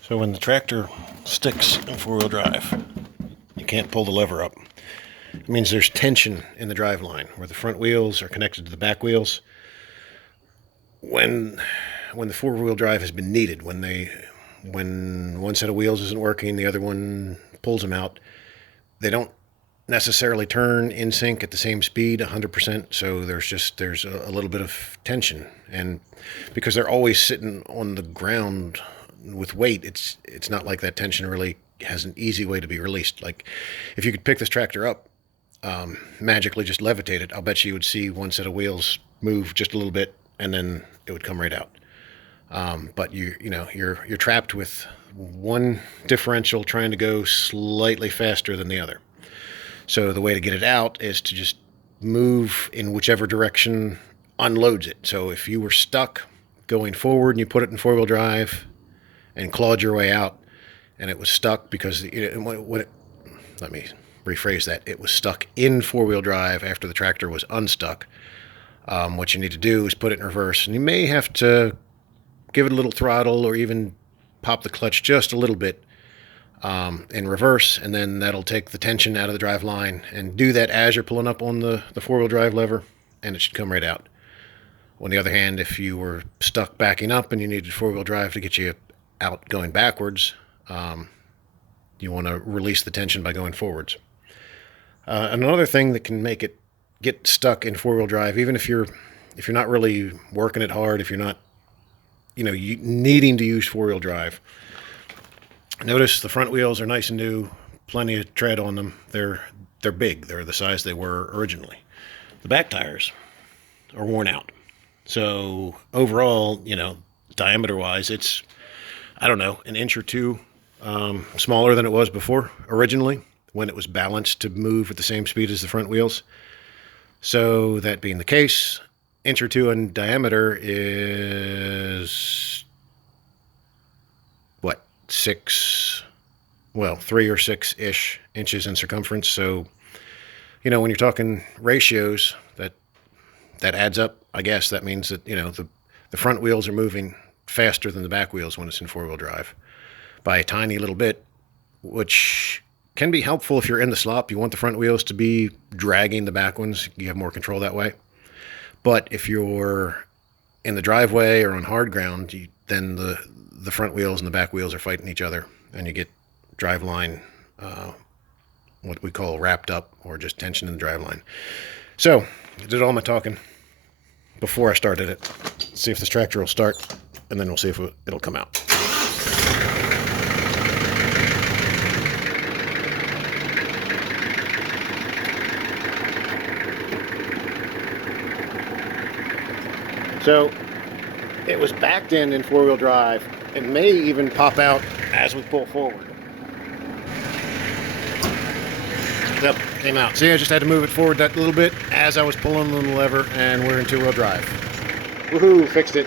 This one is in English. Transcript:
So when the tractor sticks in four-wheel drive, you can't pull the lever up. It means there's tension in the drive line where the front wheels are connected to the back wheels. When the four-wheel drive has been needed, when one set of wheels isn't working, the other one pulls them out, they don't necessarily turn in sync at the same speed 100%, so there's a little bit of tension. And because they're always sitting on the ground with weight, it's not like that tension really has an easy way to be released. Like if you could pick this tractor up, magically just levitate it, I'll bet you would see one set of wheels move just a little bit and then it would come right out. But you're trapped with one differential trying to go slightly faster than the other. So the way to get it out is to just move in whichever direction unloads it. So if you were stuck going forward and you put it in four-wheel drive and clawed your way out, and it was stuck because let me rephrase that. It was stuck in four-wheel drive after the tractor was unstuck. What you need to do is put it in reverse, and you may have to give it a little throttle or even pop the clutch just a little bit in reverse, and then that'll take the tension out of the drive line. And do that as you're pulling up on the four-wheel drive lever, and it should come right out. On the other hand, if you were stuck backing up and you needed four-wheel drive to get you out going backwards, you want to release the tension by going forwards. Another thing that can make it get stuck in four-wheel drive, even if you're not really working it hard, if you're not needing to use four-wheel drive, notice the front wheels are nice and new, plenty of tread on them. They're big. They're the size they were originally. The back tires are worn out. So overall, diameter-wise, it's, I don't know, an inch or two smaller than it was before originally, when it was balanced to move at the same speed as the front wheels. So that being the case, inch or two in diameter is what, 3 or 6-ish inches in circumference. So, when you're talking ratios, that adds up. I guess that means that, the front wheels are moving faster than the back wheels when it's in four-wheel drive by a tiny little bit, which can be helpful if you're in the slop. You want the front wheels to be dragging the back ones. You have more control that way. But if you're in the driveway or on hard ground, then the front wheels and the back wheels are fighting each other, and you get driveline, what we call wrapped up, or just tension in the driveline. So I did all my talking before I started it. Let's see if this tractor will start, and then we'll see if it'll come out. So it was backed in four-wheel drive. It may even pop out as we pull forward. Yep, came out. See, I just had to move it forward that little bit as I was pulling on the lever, and we're in two-wheel drive. Woohoo, fixed it.